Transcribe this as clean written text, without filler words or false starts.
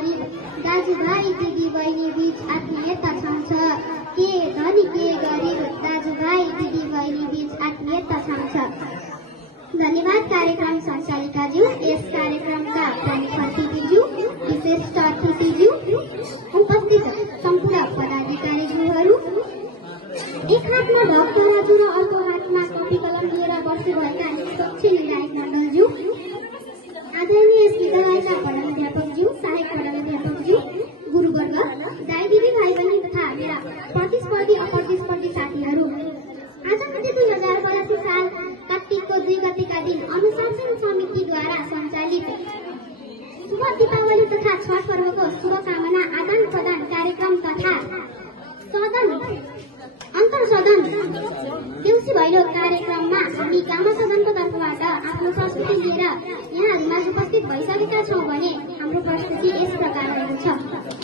गरिब दाजुभाइ दिदीबहिनी बीच आत्मीयता छाउँछ। के धनी के गरिब दाजुभाइ दिदीबहिनी बीच आत्मीयता छाउँछ। धन्यवाद कार्यक्रम सञ्चालिकाज्यू, यस कार्यक्रमका प्रमुख अतिथिज्यू, विशिष्ट अतिथिज्यू, उपस्थित सम्पूर्ण पदाधिकारीज्यूहरू, एक हातमा भक्तराजु र अर्को हातमा कपी कलम लिएर बस्नुभएका निष्पक्ष निर्णायक मण्डलज्यू, आदरणीय विद्यालयका प्रधानाध्यापकज्यू, सहायक प्रधानाध्यापकज्यू, गुरुवर्ग, दाइ दिदी भाइ बहिनी तथा मेरा प्रतिस्पर्धी अप्रतिस्पर्धी साथीहरू, आज मिति 2082 साल कार्तिकको 2 गतेका दिन अनुशासन समितिद्वारा सञ्चालित शुभ दीपावली तथा छठ पर्वको शुभकामना आदान प्रदान कार्यक्रम तथा अन्तर सदन देउसी भैलो कार्यक्रममा हामी गाउँ सदनको तर्फबाट आफ्नो प्रस्तुति लिएर यहाँहरूमा उपस्थित भइसकेका छौँ भने हाम्रो प्रस्तुति यस प्रकार रहेको छ।